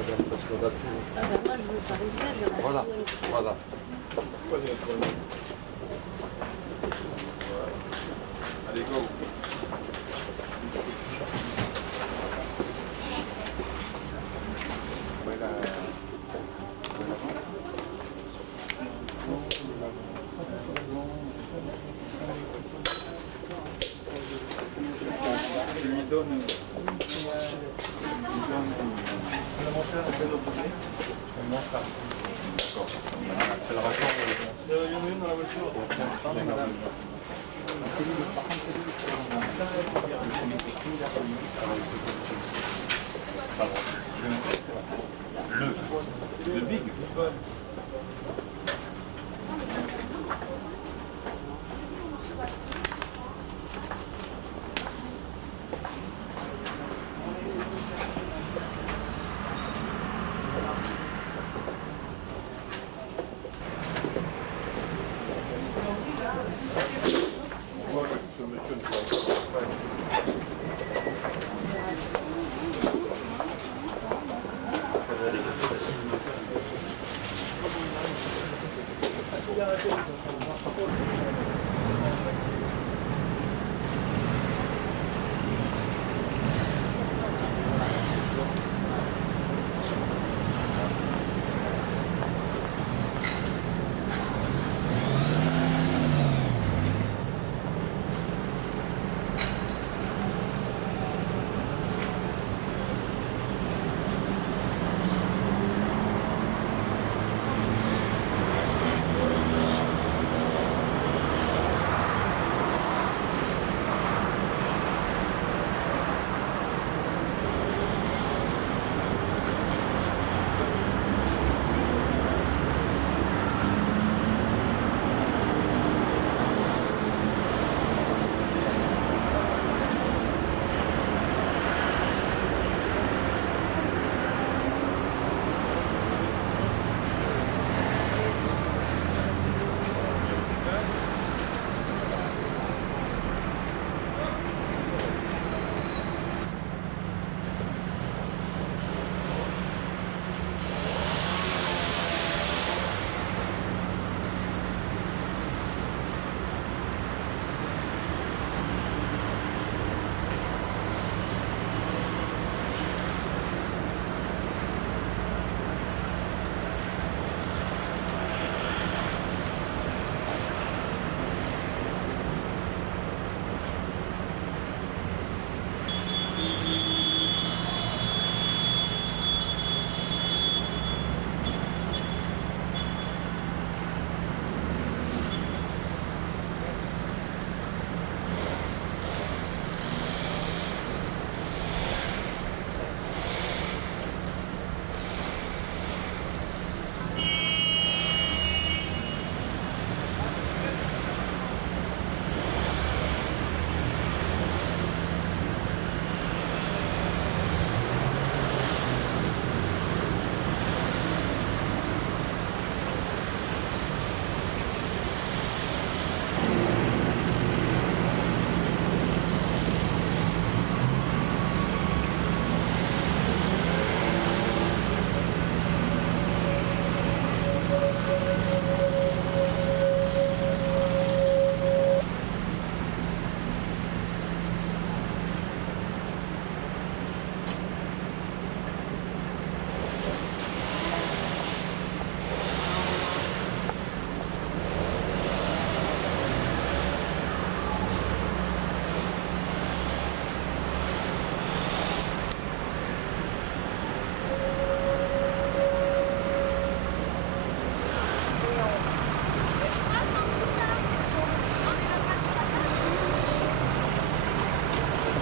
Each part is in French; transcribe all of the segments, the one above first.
madame, parce qu'on a tout. Ah ben moi je veux parisienne, il y en a Voilà, tout. voilà. Allez, go. Je lui donne D'accord. C'est la voiture. Il y en a une dans la voiture. Le big.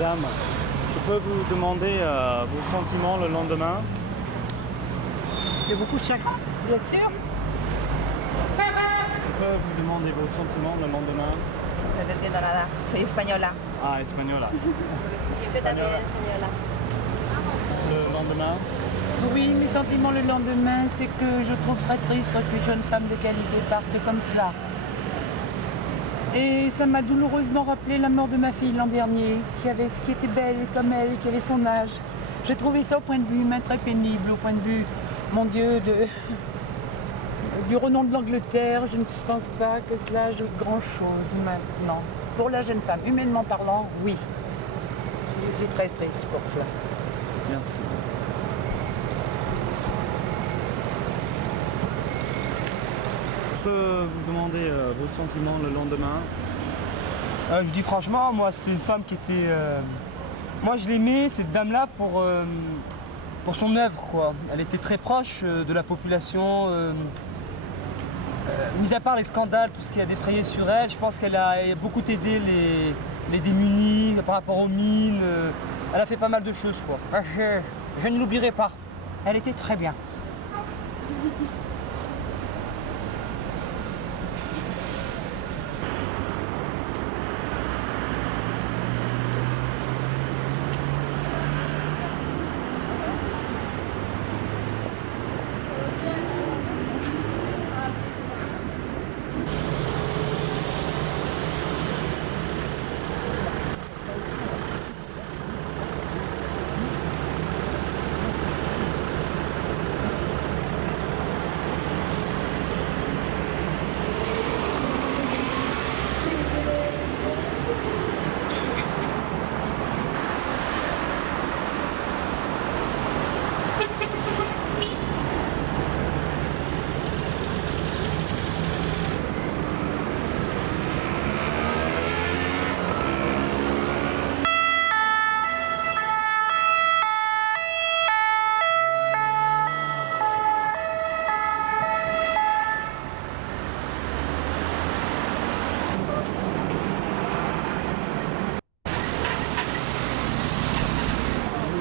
Madame, je peux vous demander vos sentiments le lendemain? Il y a beaucoup de chaque. Bien sûr. Je peux vous demander vos sentiments le lendemain? No te entiendo nada. Soy española. Ah, española. Yo también española. Le lendemain? Oui, mes sentiments le lendemain, c'est que je trouve très triste qu'une jeune femme de qualité parte comme cela. Et ça m'a douloureusement rappelé la mort de ma fille l'an dernier, qui était belle comme elle, qui avait son âge. J'ai trouvé ça au point de vue humain très pénible, au point de vue, mon Dieu, du renom de l'Angleterre. Je ne pense pas que cela ajoute grand-chose maintenant. Pour la jeune femme, humainement parlant, oui. Je suis très triste pour cela. Merci. Je peux vous demander vos sentiments le lendemain? Je dis franchement, moi c'était une femme qui était... Moi je l'aimais, cette dame-là, pour son œuvre, quoi. Elle était très proche de la population. Mis à part les scandales, tout ce qui a défrayé sur elle, je pense qu'elle a beaucoup aidé les démunis par rapport aux mines. Elle a fait pas mal de choses, quoi. Je ne l'oublierai pas. Elle était très bien.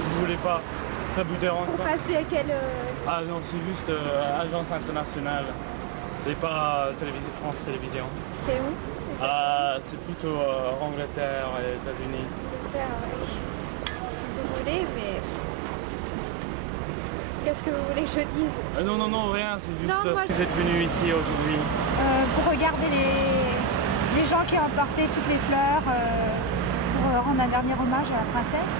Vous voulez pas? Ça vous dérange Pour pas? passer à quelle... Ah non, c'est juste agence internationale. C'est pas France Télévisions. C'est où? C'est plutôt Angleterre et États-Unis. Si vous voulez, mais... Qu'est-ce que vous voulez que je dise? Non, non, non, rien, c'est juste Non, moi, que vous êtes venu ici aujourd'hui. Pour regarder les gens qui ont apporté toutes les fleurs, pour rendre un dernier hommage à la princesse.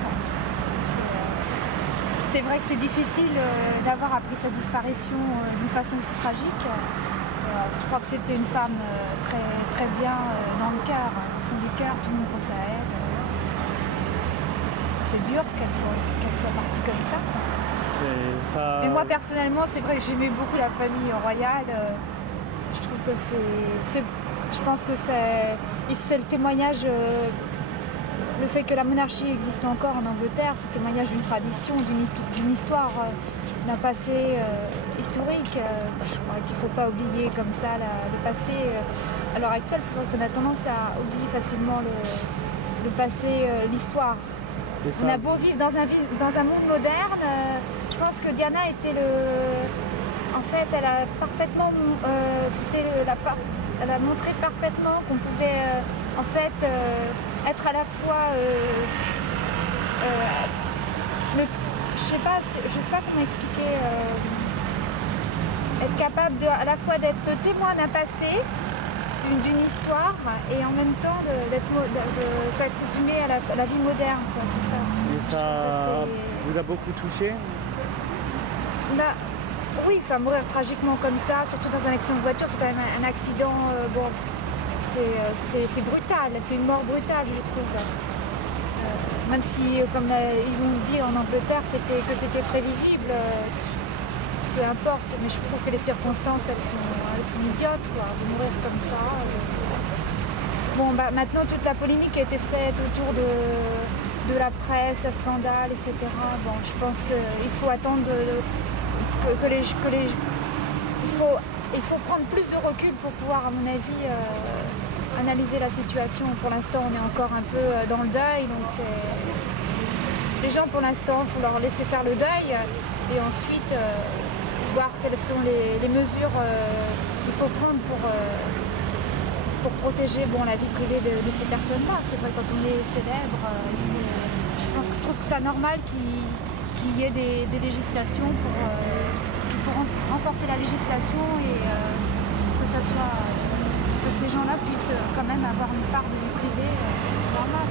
C'est vrai que c'est difficile d'avoir appris sa disparition d'une façon aussi tragique. Je crois que c'était une femme très, très bien dans le cœur, au fond du cœur, tout le monde pense à elle. C'est dur qu'elle soit partie comme ça. Et moi personnellement, c'est vrai que j'aimais beaucoup la famille royale. Je trouve que je pense que c'est le témoignage. Le fait que la monarchie existe encore en Angleterre, c'est le témoignage d'une tradition, d'une histoire, d'un passé historique. Je crois qu'il ne faut pas oublier comme ça le passé. À l'heure actuelle, c'est vrai qu'on a tendance à oublier facilement le passé, l'histoire. On a beau vivre dans un monde moderne, je pense que Diana était En fait, elle a parfaitement... elle a montré parfaitement qu'on pouvait en fait être à la fois... je sais pas comment expliquer... être capable à la fois d'être le témoin d'un passé, d'une histoire, et en même temps de s'accoutumer à la vie moderne, quoi, c'est ça. Et ça vous a beaucoup touché? Oui, enfin, mourir tragiquement comme ça, surtout dans un accident de voiture, c'est quand même un accident, c'est brutal, c'est une mort brutale, je trouve. Même si, comme ils l'ont dit en Angleterre, que c'était prévisible, peu importe, mais je trouve que les circonstances, elles sont idiotes, quoi, de mourir comme ça. Bon, maintenant, toute la polémique a été faite autour de la presse, un scandale, etc. Bon, je pense qu'il faut attendre il faut prendre plus de recul pour pouvoir, à mon avis, analyser la situation. Pour l'instant, on est encore un peu dans le deuil, donc les gens, pour l'instant, il faut leur laisser faire le deuil et ensuite voir quelles sont les mesures qu'il faut prendre pour protéger la vie privée de ces personnes-là. C'est vrai, quand on est célèbre, je trouve que c'est normal qu'il y ait des législations il faut renforcer la législation et que ces gens-là puissent quand même avoir une part de vie privée, c'est normal.